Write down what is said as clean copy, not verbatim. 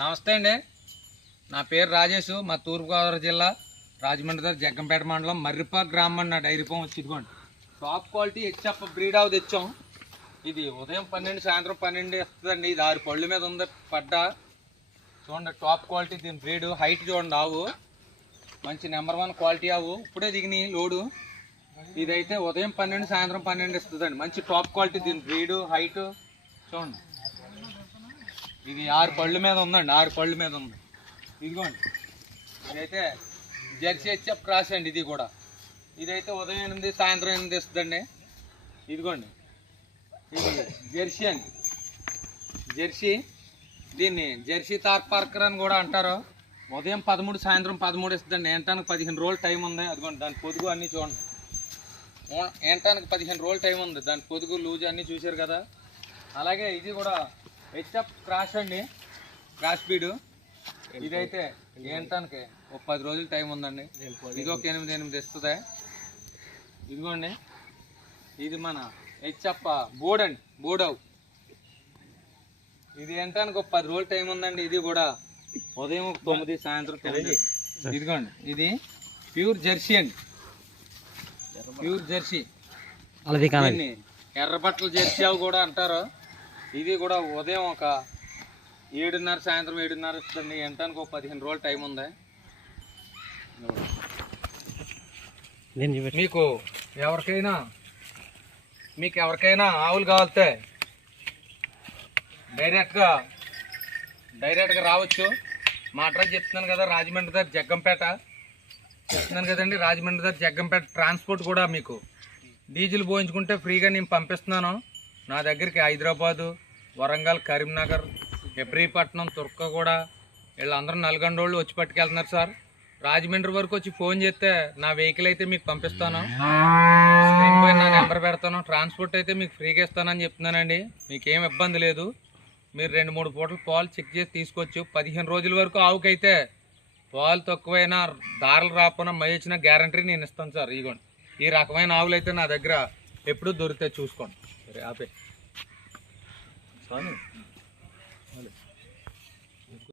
నమస్తే అండి. నా పేరు రాజేష్. మా తూర్పుగోదావరి జిల్లా రాజమండ్రి దగ్గర జగ్గంపేట మండలం మర్రిపాక గ్రామం. నా డైరీ ఫామ్ వచ్చి ఇదిగోండి టాప్ క్వాలిటీ హెచ్ఎఫ్ బ్రీడ్ ఆవు తెచ్చాం. ఇది ఉదయం 12 సాయంత్రం 12 ఇస్తుందండి. ఇది 6 పళ్ళు మీద ఉంది పడ్డ. చూడండి టాప్ క్వాలిటీ దీని బ్రీడ్. హైట్ చూడండి ఆవు మంచి నెంబర్ 1 క్వాలిటీ ఆవు. ఇప్పుడే దిగినాయి లోడు. ఇదైతే ఉదయం 12 సాయంత్రం 12 ఇస్తుందండి. మంచి టాప్ క్వాలిటీ దీని బ్రీడ్ హైట్ చూడండి. ఇది 6 పళ్ళు మీద ఉందండి. 6 పళ్ళు మీద ఉంది. ఇదిగోండి ఇదైతే జెర్సీ హెచ్ఎఫ్ క్రాస్ అండి. ఇది కూడా ఇదైతే ఉదయం 8 సాయంత్రం 8 ఇస్తుందండి. ఇదిగోండి ఇది జెర్సీ అండి. జెర్సీ దీన్ని జెర్సీ తార్ పార్కర్ అని కూడా అంటారు. ఉదయం 13 సాయంత్రం 13 ఇస్తుందండి. ఏంటానికి 15 రోజులు టైం ఉంది. అదిగోండి దాని పొదుగు అన్నీ చూడండి. ఏంటానికి 15 రోజులు టైం ఉంది. దాని పొదుగు లూజ్ అన్నీ చూశారు కదా. అలాగే ఇది కూడా హెచ్ఎఫ్ క్రాష్ అండి. Crash bead. ఇదైతే ఏంటానికి ఒక 10 రోజులు టైం ఉందండి. ఇది ఒక 8 ఇస్తుంది. ఇదిగోండి ఇది మన హెచ్ఎఫ్ బోర్డ్ అండి. బోర్డవ్ ఇది ఏంటానికి ఒక 10 రోజులు టైం ఉందండి. ఇది కూడా ఉదయం 9 సాయంత్రం 9. ఇదిగోండి ఇది ప్యూర్ జెర్సీ అండి. Pure jersey. ఎర్రబట్టల జెర్సీ అవి కూడా అంటారు. ఇది కూడా ఉదయం ఒక 7:30 సాయంత్రం 7:30 ఇస్తుంది. ఎంటానికి ఒక 15 రోజులు టైం ఉంది. మీకు ఎవరికైనా ఆవులు కావాలితే డైరెక్ట్గా రావచ్చు. మా అడ్రస్ చెప్తున్నాను కదా, రాజమండ్రి దగ్గర జగ్గంపేట చెప్తున్నాను కదండి. రాజమండ్రి దగ్గర జగ్గంపేట. ట్రాన్స్పోర్ట్ కూడా మీకు డీజిల్ పోయించుకుంటే ఫ్రీగా నేను పంపిస్తున్నాను. నా దగ్గరికి హైదరాబాదు, వరంగల్, కరీంనగర్, ఎబ్రీపట్నం, తుర్కగూడ వీళ్ళందరూ నల్గొండ వాళ్ళు వచ్చి పట్టుకెళ్తున్నారు సార్. రాజమండ్రి వరకు వచ్చి ఫోన్ చేస్తే నా వెహికల్ అయితే మీకు పంపిస్తాను. స్క్రీన్ పై నా నెంబర్ పెడతాను. ట్రాన్స్పోర్ట్ అయితే మీకు ఫ్రీగా ఇస్తానని చెప్తున్నానండి. మీకేం ఇబ్బంది లేదు. మీరు 2-3 పూటలు పాలు చెక్ చేసి తీసుకోవచ్చు. 15 రోజుల వరకు ఆవుకైతే పాలు తక్కువైనా దారులు రాకపోయినా మై వచ్చిన గ్యారంటీ నేను ఇస్తాను సార్. ఇదిగోండి ఈ రకమైన ఆవులు అయితే నా దగ్గర ఎప్పుడూ దొరికితే చూసుకోండి. సరే ఆపే.